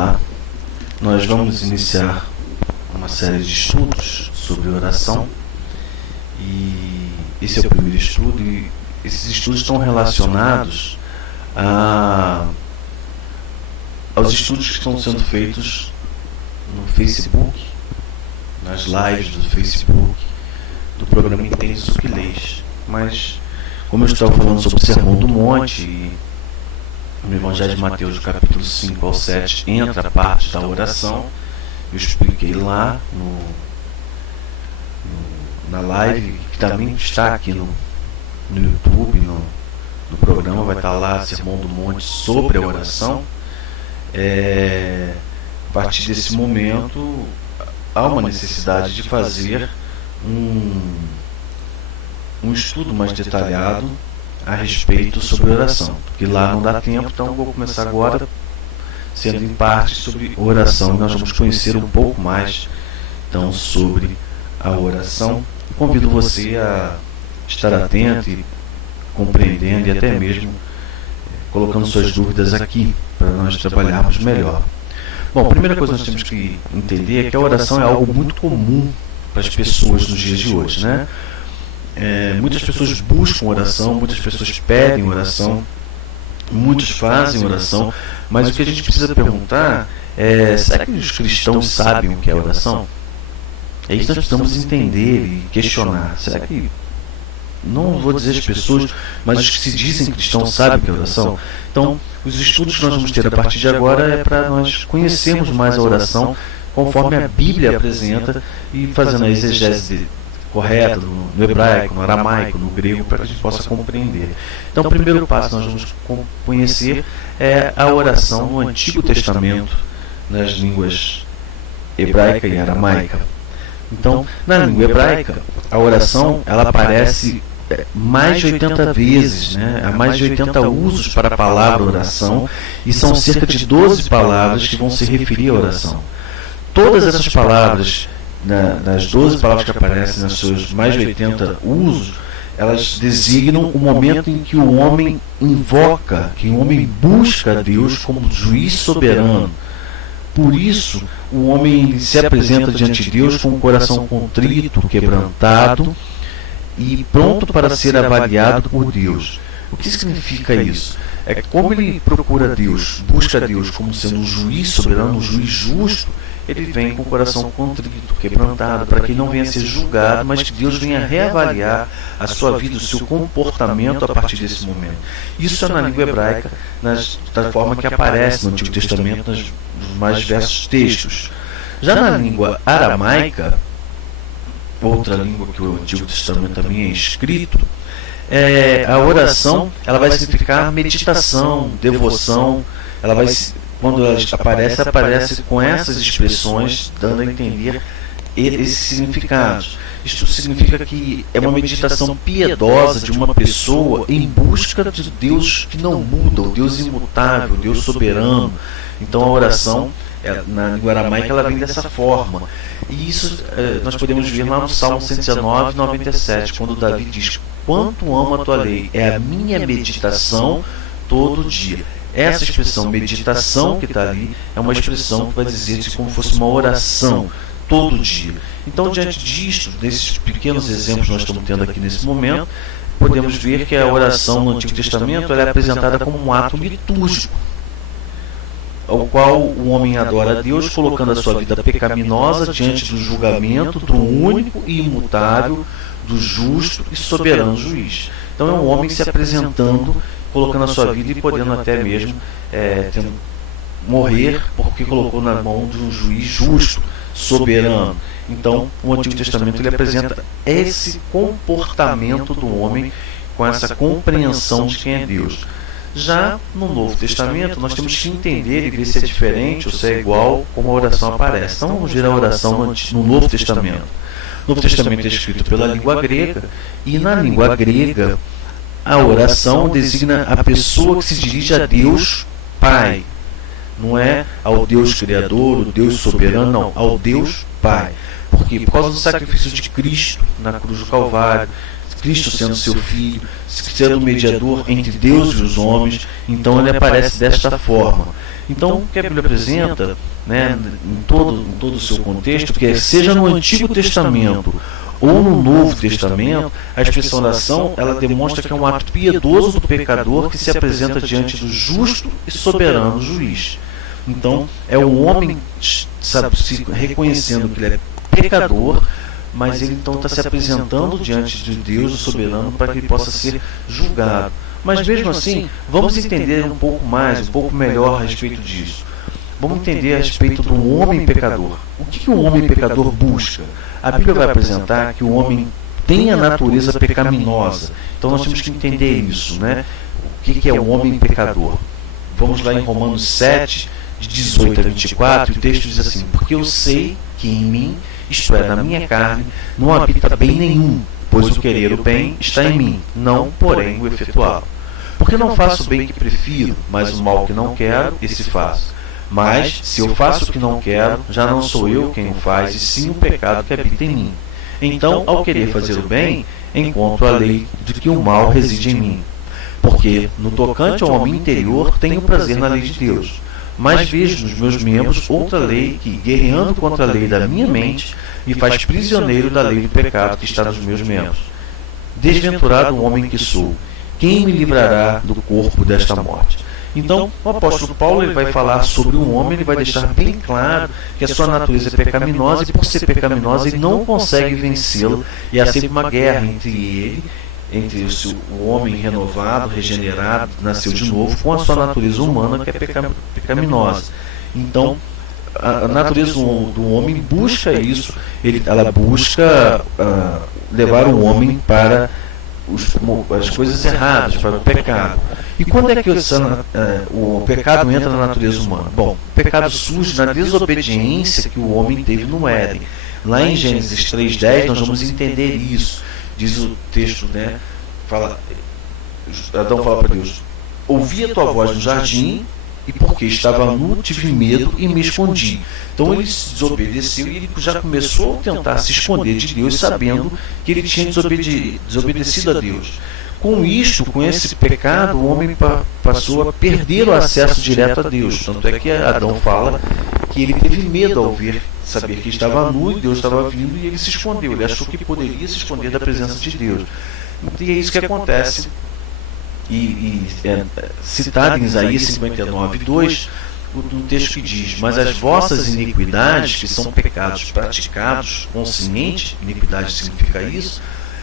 Olá, nós vamos iniciar uma série de estudos sobre oração e esse é o primeiro estudo e esses estudos estão relacionados aos estudos que estão sendo feitos no Facebook, nas lives do Facebook, do programa Intenso que Leis. Mas, como eu estava falando sobre o Sermão do Monte, e no Evangelho de Mateus, do capítulo 5 ao 7, entra a parte da oração, eu expliquei lá na live, que também está aqui no YouTube, no programa, vai estar lá Sermão do Monte sobre a oração. A partir desse momento, há uma necessidade de fazer um estudo mais detalhado a respeito sobre oração, porque lá não dá tempo, então vou começar agora sendo em parte sobre oração. Nós vamos conhecer um pouco mais então sobre a oração. Convido você a estar atento e compreendendo e até mesmo colocando suas dúvidas aqui para nós trabalharmos melhor. Bom, a primeira coisa que nós temos que entender é que a oração é algo muito comum para as pessoas nos dias de hoje, né? Muitas pessoas buscam oração, muitas pessoas pedem oração, muitos fazem oração, mas o que a gente precisa perguntar é: será que os cristãos sabem o que é oração? É isso que nós precisamos entender e questionar. Será que, não vou dizer as pessoas, mas os que se dizem cristãos sabem o que é oração? Então, os estudos que nós vamos ter a partir de agora é para nós conhecermos mais a oração conforme a Bíblia apresenta e fazendo a exegese correta no hebraico, no aramaico, no grego, para que a gente possa compreender. Então, o primeiro passo que nós vamos conhecer é a oração no Antigo Testamento, nas línguas hebraica e aramaica. Então, na língua hebraica, a oração ela aparece mais de 80 vezes, né? Há mais de 80 usos para a palavra oração, e são cerca de 12 palavras que vão se referir à oração. Todas essas palavras, das 12 palavras que aparecem nos seus mais de 80 usos, elas designam o momento em que o homem invoca, que o homem busca a Deus como juiz soberano. Por isso, o homem se apresenta diante de Deus com o coração contrito, quebrantado e pronto para ser avaliado por Deus. O que significa isso? É que como ele procura Deus, busca Deus como sendo um juiz soberano, um juiz justo, ele vem com o coração contrito, quebrantado, para que não venha a ser julgado, mas que Deus venha reavaliar a sua vida, o seu comportamento a partir desse momento. Isso é na língua hebraica, da forma que aparece no Antigo Testamento, nos mais diversos textos. Já na língua aramaica, outra língua que o Antigo Testamento também é escrito, a oração ela vai significar meditação, devoção. Ela vai, quando ela aparece com essas expressões, dando a entender esses significados. Isto significa que é uma meditação piedosa de uma pessoa em busca de Deus que não muda, o Deus imutável, o Deus soberano. Então a oração, na língua aramaica, ela vem dessa forma. E isso nós podemos ver lá no Salmo 119, 97, quando Davi diz: quanto amo a tua lei, é a minha meditação todo dia. Essa expressão meditação que está ali é uma expressão que vai dizer de como fosse uma oração todo dia. Então, diante disto, desses pequenos exemplos que nós estamos tendo aqui nesse momento, podemos ver que a oração no Antigo Testamento ela é apresentada como um ato litúrgico, ao qual o homem adora a Deus, colocando a sua vida pecaminosa diante do julgamento do único e imutável, do justo e soberano juiz. Então é um homem se apresentando, colocando a sua vida e podendo até mesmo morrer porque colocou na mão de um juiz justo, soberano. Então o Antigo Testamento ele apresenta esse comportamento do homem com essa compreensão de quem é Deus. Já no Novo Testamento, nós temos que entender e ver se é diferente ou se é igual como a oração aparece. Então vamos ver a oração no Novo Testamento. O Novo Testamento é escrito pela língua grega, e na língua grega a oração designa a pessoa que se dirige a Deus Pai. Não é ao Deus Criador, o Deus Soberano, não, ao Deus Pai. Por quê? Por causa do sacrifício de Cristo na cruz do Calvário, Cristo sendo seu Filho, sendo mediador entre Deus e os homens. Então ele aparece desta forma. Então o que a Bíblia apresenta, né, em todo o seu contexto, que seja no Antigo Testamento ou no Novo Testamento, a expressão da ação, ela demonstra que é um ato piedoso do pecador que se apresenta diante do justo e soberano juiz. Então é o homem, sabe, se reconhecendo que ele é pecador, mas ele então está se apresentando diante de Deus, o soberano, para que ele possa ser julgado. Mas mesmo assim, vamos entender um pouco mais, um pouco melhor a respeito disso. Vamos entender a respeito do homem pecador. O que um homem pecador busca? A Bíblia vai apresentar que o homem tem a natureza pecaminosa. Então nós temos que entender isso, né? O que é o homem pecador? Vamos lá em Romanos 7, de 18 a 24, e o texto diz assim: porque eu sei que em mim, isto é, na minha carne, não habita bem nenhum, pois o querer o bem está em mim, não, porém, o efetuá-lo. Porque não faço o bem que prefiro, mas o mal que não quero, esse faço. Mas, se eu faço o que não quero, já não sou eu quem o faz, e sim o pecado que habita em mim. Então, ao querer fazer o bem, encontro a lei de que o mal reside em mim. Porque, no tocante ao homem interior, tenho prazer na lei de Deus. Mas vejo nos meus membros outra lei que, guerreando contra a lei da minha mente, me faz prisioneiro da lei do pecado que está nos meus membros. Desventurado o homem que sou, quem me livrará do corpo desta morte? Então, o apóstolo Paulo ele vai falar sobre o homem, ele vai deixar bem claro que a sua natureza é pecaminosa, e por ser pecaminosa ele não consegue vencê-la, e há sempre uma guerra entre o homem renovado, regenerado, nasceu de novo, com a sua natureza humana, que é pecaminosa. Então, a natureza do homem busca isso, ela busca levar o homem para as coisas erradas, para o pecado. E quando é que o pecado entra na natureza humana? Bom, o pecado surge na desobediência que o homem teve no Éden. Lá em Gênesis 3:10 nós vamos entender isso. Diz o texto, né? Adão fala para Deus: ouvi a tua voz no jardim, e porque estava nu, tive medo e me escondi. Então ele se desobedeceu, e ele já começou a tentar se esconder de Deus, sabendo que ele tinha desobedecido a Deus. Com esse pecado, o homem passou a perder o acesso direto a Deus. Tanto é que Adão fala que ele teve medo ao saber que estava nu e Deus estava vindo, e ele se escondeu. Ele achou que poderia se esconder da presença de Deus. E é isso que acontece. Citado em Isaías 59:2, um texto que diz: mas as vossas iniquidades, que são pecados praticados consciente, iniquidade significa isso,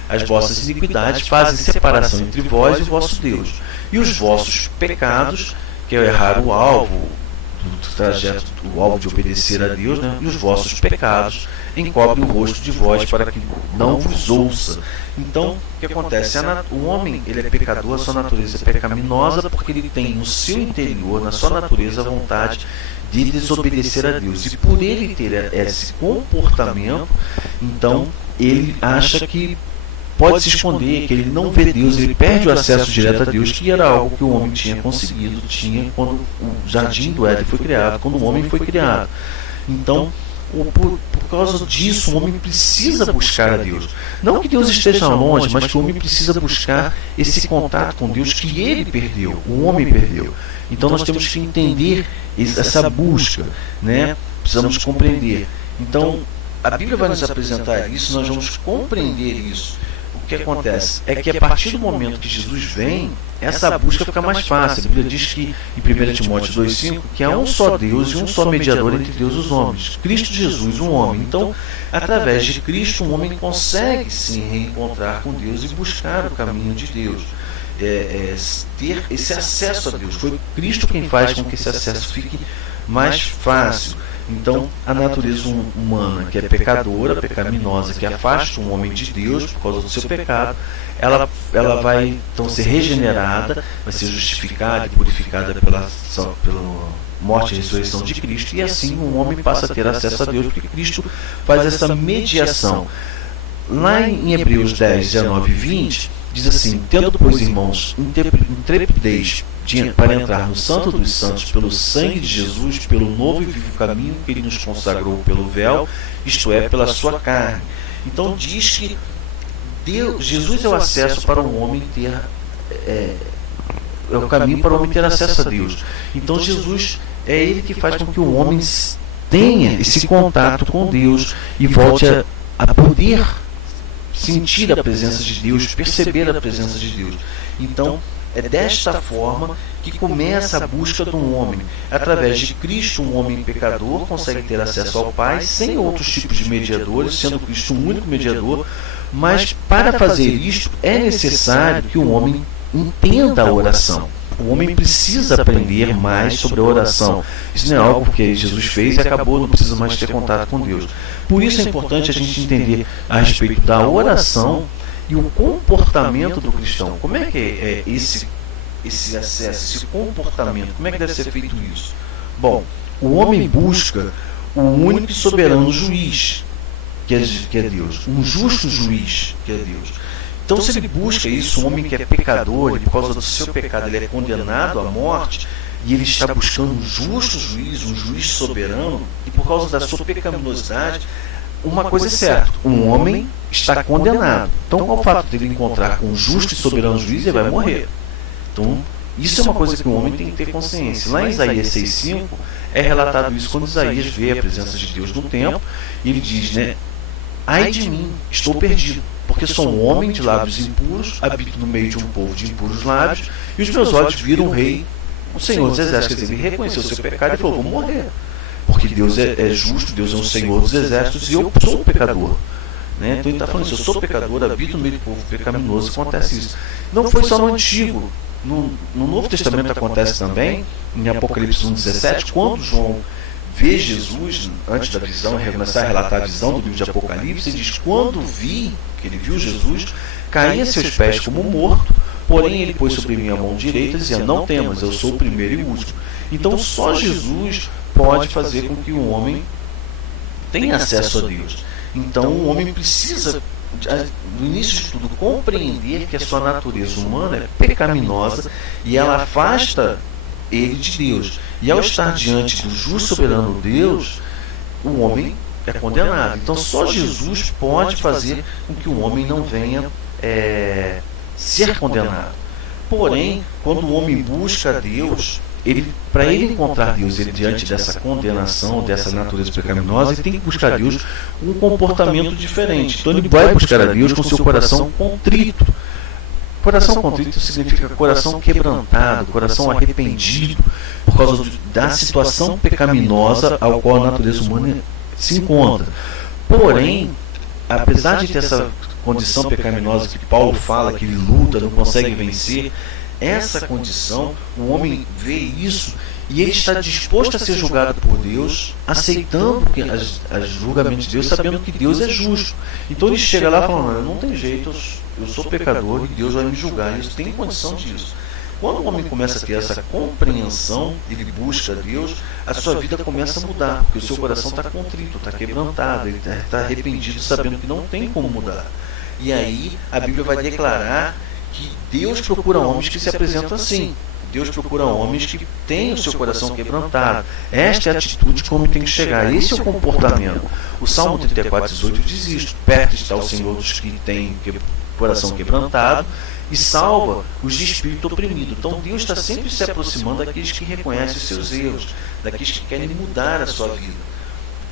as vossas iniquidades fazem separação entre vós e o vosso Deus, e os vossos pecados, que é errar o alvo do trajeto, o alvo de obedecer a Deus, né? E os vossos pecados encobrem o rosto de vós para que não vos ouça. Então, o que acontece? O homem, ele é pecador, a sua natureza é pecaminosa, porque ele tem no seu interior, na sua natureza, a vontade de desobedecer a Deus. E por ele ter esse comportamento, então, ele acha que pode se esconder, que ele não vê Deus, ele perde o acesso direto a Deus, que era algo que o homem tinha conseguido, quando o jardim do Éden foi criado, quando o homem foi criado. Então, por causa disso, o homem precisa buscar a Deus. Não que Deus esteja longe, mas que o homem precisa buscar esse contato com Deus que ele perdeu, o homem perdeu. Então nós temos que entender essa busca, né? Precisamos compreender. Então, a Bíblia vai nos apresentar isso, nós vamos compreender isso. O que acontece é que a partir do momento que Jesus vem, essa busca fica mais fácil. A Bíblia diz que em 1 Timóteo 2,5 que há um só Deus e um só mediador entre Deus e os homens, Cristo Jesus, um homem. Então, através de Cristo, um homem consegue se reencontrar com Deus e buscar o caminho de Deus, ter esse acesso a Deus. Foi Cristo quem faz com que esse acesso fique mais fácil. Então, a natureza humana, que é pecadora, pecaminosa, que afasta um homem de Deus por causa do seu pecado, ela vai então ser regenerada, vai ser justificada e purificada pela morte e ressurreição de Cristo, e assim o homem passa a ter acesso a Deus, porque Cristo faz essa mediação. Lá em Hebreus 10, 19 e 20, diz assim: tendo, pois, irmãos, intrepidez para entrar no Santo dos Santos pelo sangue de Jesus, pelo novo e vivo caminho que ele nos consagrou pelo véu, isto é, pela sua carne. Então diz que Jesus é o acesso para o homem ter, é o caminho para o homem ter acesso a Deus. Então Jesus é Ele que faz com que o homem tenha esse contato com Deus e volte a poder sentir a presença de Deus, perceber a presença de Deus. Então é desta forma que começa a busca do homem. Através de Cristo, um homem pecador consegue ter acesso ao Pai sem outros tipos de mediadores, sendo Cristo o único mediador. Mas para fazer isto é necessário que o homem entenda a oração. O homem precisa aprender mais sobre a oração. Isso não é algo que Jesus fez e acabou, não precisa mais ter contato com Deus. Por isso é importante a gente entender a respeito da oração e o comportamento do cristão. Como é que é esse acesso, esse comportamento? Como é que deve ser feito isso? Bom, o homem busca o único e soberano juiz, que é Deus. Um justo juiz, que é Deus. Então, se ele busca isso, um homem que é pecador, e por causa do seu pecado ele é condenado à morte, e ele está buscando um justo juiz, um juiz soberano, e por causa da sua pecaminosidade, uma coisa é certa: um homem está condenado. Então, ao fato de ele encontrar com um justo e soberano juiz, ele vai morrer. Então, isso é uma coisa que o homem tem que ter consciência. Lá em Isaías 6,5 é relatado isso quando Isaías vê a presença de Deus no templo, e ele diz, ai de mim, estou perdido, porque sou um homem de lábios impuros, habito no meio de um povo de impuros lábios, e os meus olhos viram o rei, o Senhor dos Exércitos. Quer dizer, ele reconheceu o seu pecado e falou: vou morrer, porque Deus é justo, Deus é o Senhor dos Exércitos, e eu sou pecador. Então ele está falando isso: eu sou pecador, habito no meio do povo pecaminoso. Acontece isso. Não foi só no Antigo, no Novo Testamento acontece também, em Apocalipse 1,17, quando João vê Jesus antes da visão, começar a relatar a visão do livro de Apocalipse, ele diz: quando vi, que ele viu Jesus, caí a seus pés como morto, porém ele pôs sobre mim a mão direita, dizendo: não temas, eu sou o primeiro e o último. Então só Jesus pode fazer com que o homem tenha acesso a Deus. Então o homem precisa, no início de tudo, compreender que a sua natureza humana é pecaminosa e ela afasta ele de Deus. E ao estar diante do justo soberano Deus, o homem é condenado. Então só Jesus pode fazer com que o homem não venha ser condenado. Porém, quando o homem busca Deus, para ele encontrar Deus, ele diante dessa condenação, dessa natureza pecaminosa, ele tem que buscar Deus com um comportamento diferente. Então ele vai buscar a Deus com seu coração contrito. Coração contrito significa coração quebrantado, coração arrependido, por causa da situação pecaminosa ao qual a natureza humana se encontra. Porém, apesar de ter essa condição pecaminosa que Paulo fala, que ele luta, não consegue vencer, essa condição, o homem vê isso e ele está disposto a ser julgado por Deus, aceitando os julgamentos de Deus, sabendo que Deus é justo. Então ele chega lá falando: não tem jeito, eu sou pecador e Deus vai me julgar. Isso tem condição disso. Quando o homem começa a ter essa compreensão, ele busca Deus, a sua vida começa a mudar, porque o seu coração está contrito, está quebrantado, ele está arrependido, sabendo que não tem como mudar. E aí a Bíblia vai declarar que Deus procura homens que se apresentam assim. Deus procura homens que têm o seu coração quebrantado. Esta é a atitude que o homem tem que chegar. Esse é o comportamento. O Salmo 34,18 diz isto: perto está o Senhor dos que têm coração quebrantado e salva os de espírito oprimido. Então Deus está sempre se aproximando daqueles que reconhecem os seus erros, daqueles que querem mudar a sua vida.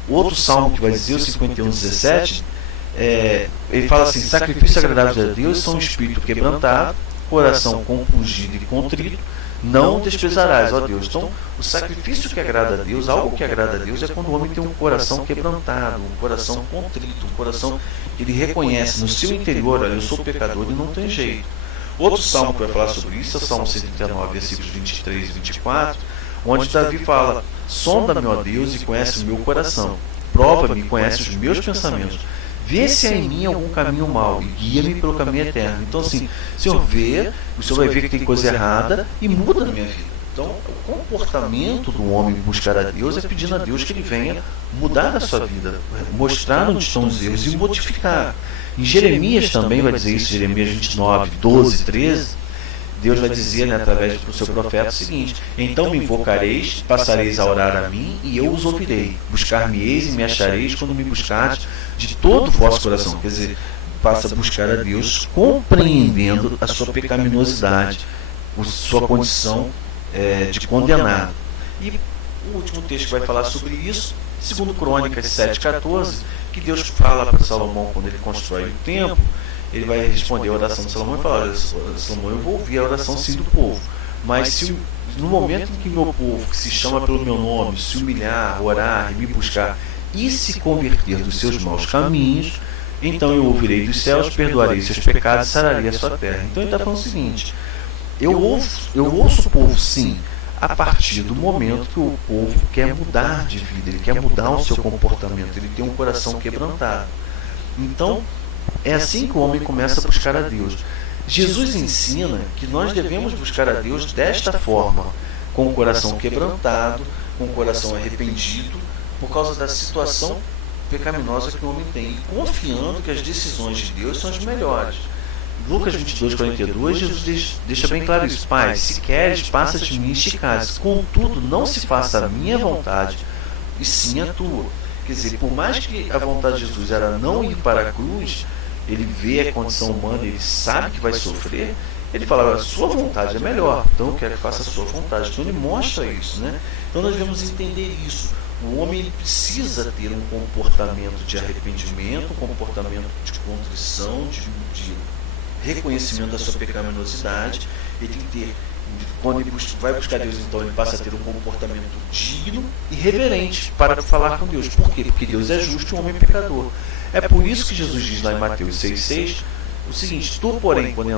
Outro salmo que vai dizer, o 51,17, ele fala assim: sacrifícios agradáveis a Deus são espírito quebrantado, coração compungido e contrito, não desprezarás, ó Deus. Então, o sacrifício que agrada a Deus, algo que agrada a Deus, é quando o homem tem um coração quebrantado, um coração contrito, um coração que ele reconhece no seu interior: olha, eu sou pecador e não tem jeito. Outro salmo que vai falar sobre isso é o Salmo 139, versículos 23 e 24, onde Davi fala: sonda-me, ó Deus, e conhece o meu coração, prova-me e conhece os meus pensamentos, vê se há em mim algum caminho mau e guia-me pelo caminho eterno. Então assim, o Senhor vai ver que tem coisa errada e muda na minha vida. Então o comportamento do homem buscar a Deus é pedindo a Deus que ele venha mudar a sua vida, mostrar onde estão os erros e modificar. Em Jeremias também vai dizer isso, Jeremias 29, 12, 13, Deus vai dizer, através do seu profeta, o seguinte: então me invocareis, passareis a orar a mim e eu os ouvirei, buscar-me-eis e me achareis quando me buscardes de todo o vosso coração. Quer dizer, passa a buscar a Deus compreendendo a sua pecaminosidade, a sua condição de condenado. E o último texto que vai falar sobre isso, segundo Crônicas 7,14, que Deus fala para Salomão quando ele constrói o templo. Ele vai responder a oração de Salomão e falar: olha, Salomão, eu vou ouvir a oração sim do povo, mas se no momento em que meu povo, que se chama pelo meu nome, se humilhar, orar e me buscar e se converter dos seus maus caminhos, então eu ouvirei dos céus, perdoarei seus pecados e sararei a sua terra. Então ele está falando o seguinte: eu ouço o povo sim, a partir do momento que o povo quer mudar de vida, ele quer mudar o seu comportamento, ele tem um coração quebrantado. Então é assim que o homem começa a buscar a Deus. Jesus ensina que nós devemos buscar a Deus desta forma, com o coração quebrantado, com o coração arrependido, por causa da situação pecaminosa que o homem tem, e confiando que as decisões de Deus são as melhores. Lucas 22:42, Jesus deixa bem claro isso: Pai, se queres, passa de mim este cálice, contudo não se faça a minha vontade, e sim a tua. Quer dizer, por mais que a vontade de Jesus era não ir para a cruz, ele vê a condição humana, ele sabe que vai sofrer, ele fala: a sua vontade é melhor, então eu quero que faça a sua vontade. Então ele mostra isso, né? Então nós devemos entender isso. O homem precisa ter um comportamento de arrependimento, um comportamento de contrição, de reconhecimento da sua pecaminosidade. Ele tem que ter, quando ele vai buscar Deus, então ele passa a ter um comportamento digno e reverente para falar com Deus. Por quê? Porque Deus é justo e o homem é pecador. É por isso que Jesus diz lá em Mateus 6,6 o seguinte: tu, porém, quando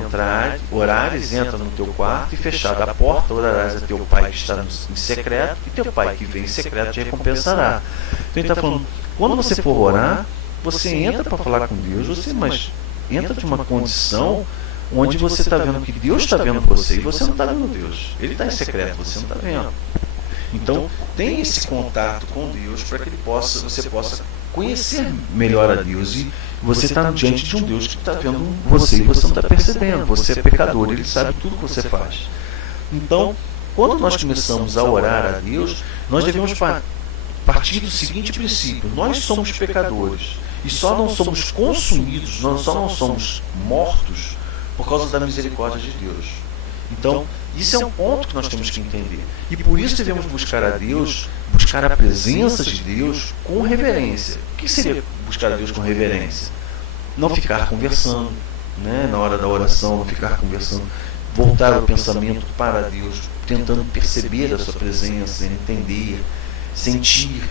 orares, entra no teu quarto e fechada a porta, orarás a teu pai que está em secreto, e teu pai que vem em secreto te recompensará. Então ele está falando, quando você for orar, você entra para falar com Deus, mas entra de uma condição onde você está vendo que Deus está vendo você e você não está vendo Deus. Ele está em secreto, você não está vendo. Então tem esse contato com Deus para que você possa conhecer melhor a Deus, e você está diante de um Deus que está vendo você e você não está percebendo. Você é pecador, Ele sabe tudo que você faz. Então, quando nós começamos a orar a Deus, nós devemos partir do seguinte princípio: nós somos pecadores e só não somos consumidos, nós só não somos mortos por causa da misericórdia de Deus. Então, isso é um ponto que nós temos que entender. E por isso devemos buscar a Deus, buscar a presença de Deus com reverência. O que seria buscar a Deus com reverência? Não ficar conversando, né? Na hora da oração, não ficar conversando. Voltar o pensamento para Deus, tentando perceber a sua presença, entender, sentir,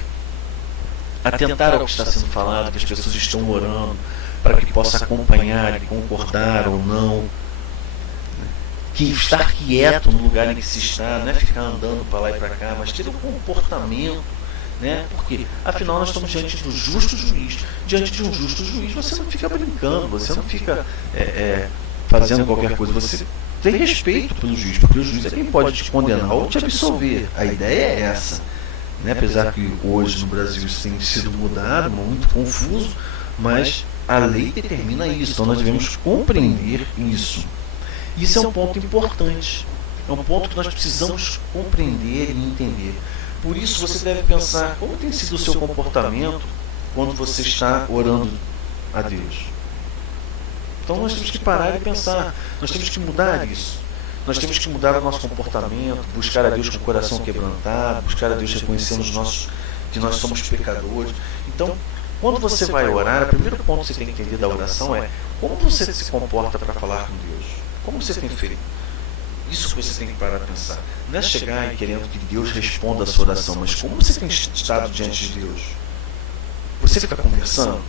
atentar ao que está sendo falado, que as pessoas estão orando, para que possa acompanhar e concordar ou não. Que estar quieto no lugar em que se está, não é ficar andando para lá e para cá, mas ter um comportamento, né? Porque afinal nós estamos diante do justo juiz. Diante de um justo juiz você não fica brincando, você não fica fazendo qualquer coisa, você tem respeito pelo juiz, porque o juiz é quem pode te condenar ou te absolver. A ideia é essa, né? Apesar que hoje no Brasil isso tem sido mudado, muito confuso, mas a lei determina isso, então nós devemos compreender isso. Isso é um ponto importante, é um ponto que nós precisamos compreender e entender. Por isso você deve pensar como tem sido o seu comportamento quando você está orando a Deus. Então nós temos que parar e pensar, nós temos que mudar isso. Nós temos que mudar o nosso comportamento, buscar a Deus com o coração quebrantado, buscar a Deus reconhecendo que nós somos pecadores. Então, quando você vai orar, o primeiro ponto que você tem que entender da oração é como você se comporta para falar com Deus. Como você tem feito? Isso que você tem que parar para pensar. Não é chegar e querendo que Deus responda a sua oração, mas como você tem estado diante de Deus? Você fica conversando?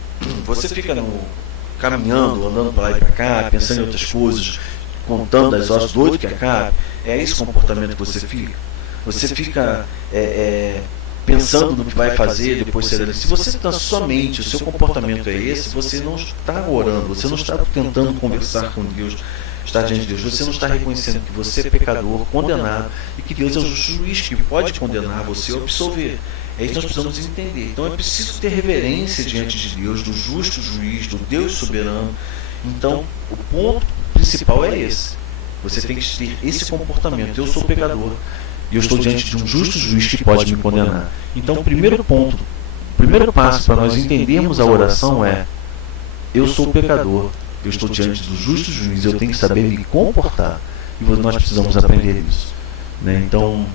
Você fica caminhando, andando para lá e para cá, pensando em outras coisas, contando as horas doido que acaba? É esse comportamento que você fica? Você fica pensando no que vai fazer depois de ser. Se você está somente, o seu comportamento é esse, você não está orando, você não está tentando conversar com Deus, estar diante de Deus, você não está reconhecendo que você é pecador, condenado, e que Deus é o juiz que pode condenar você ou absolver. É isso que nós precisamos entender. Então é preciso ter reverência diante de Deus, do justo juiz, do Deus soberano. Então o ponto principal é esse. Você tem que ter esse comportamento. Eu sou pecador e eu estou diante de um justo juiz que pode me condenar. Então o primeiro ponto, o primeiro passo para nós entendermos a oração é: eu sou o pecador, eu estou diante do justo juiz, eu tenho que saber me comportar. E nós precisamos aprender isso, né? Então,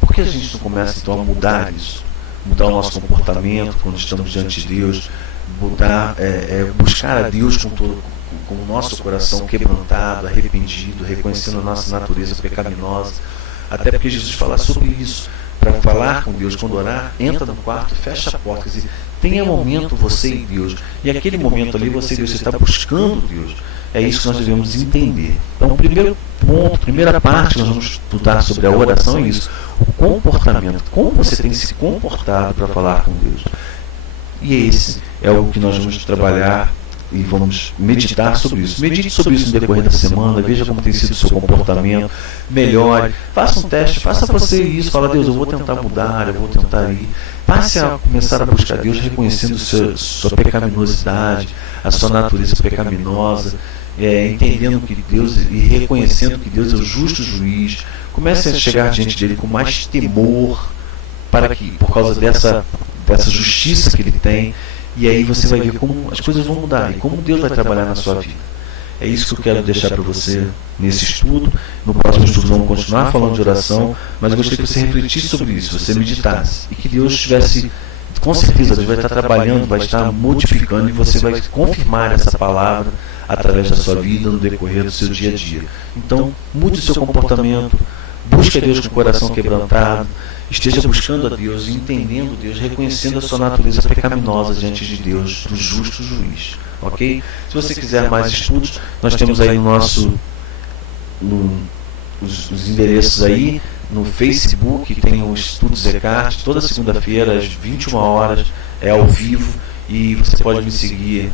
por que a gente não começa então a mudar isso? Mudar o nosso comportamento quando estamos diante de Deus, mudar, buscar a Deus com o nosso coração quebrantado, arrependido, reconhecendo a nossa natureza pecaminosa. Até porque Jesus fala sobre isso. Para falar com Deus, quando orar, entra no quarto, fecha a porta. Quer dizer, tenha momento você e Deus. E aquele momento ali, você e Deus, você está buscando Deus. É isso que nós devemos entender. Então, o primeiro ponto, a primeira parte que nós vamos estudar sobre a oração é isso. O comportamento. Como você tem se comportado para falar com Deus. E esse é o que nós vamos trabalhar e vamos meditar sobre isso. Medite sobre isso no decorrer da semana, veja como tem sido o seu comportamento, melhore, faça um teste, faça você isso, fala: Deus, eu vou tentar mudar, eu vou tentar ir. Passe a começar a buscar Deus, reconhecendo sua pecaminosidade, a sua natureza pecaminosa, entendendo que Deus e reconhecendo que Deus é o justo juiz. Comece a chegar diante dele com mais temor, para que, por causa dessa justiça que ele tem. E aí você vai ver como as coisas vão mudar e como Deus vai trabalhar na sua vida. É isso que eu quero deixar para você nesse estudo. No próximo estudo vamos continuar falando de oração, mas eu gostaria que você refletisse sobre isso, você meditasse. E que Deus estivesse, com certeza, Deus vai estar trabalhando, vai estar modificando, e você vai confirmar essa palavra através da sua vida, no decorrer do seu dia a dia. Então, mude o seu comportamento, busque a Deus com o coração quebrantado, esteja buscando a Deus, entendendo Deus, reconhecendo a sua natureza pecaminosa diante de Deus, do justo juiz. Ok? Se você quiser mais estudos, nós temos aí os endereços aí no Facebook, tem o Estudo Zecart, toda segunda-feira às 21 horas, é ao vivo, e você pode me seguir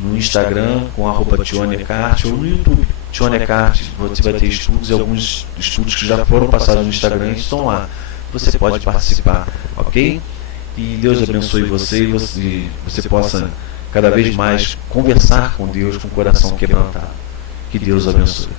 no Instagram com @TionyEcart ou no YouTube. TionyEcart, você vai ter estudos, e alguns estudos que já foram passados no Instagram estão lá. Você pode participar, ok? E Deus abençoe você e você possa cada vez mais conversar com Deus com o coração quebrantado. Que Deus abençoe.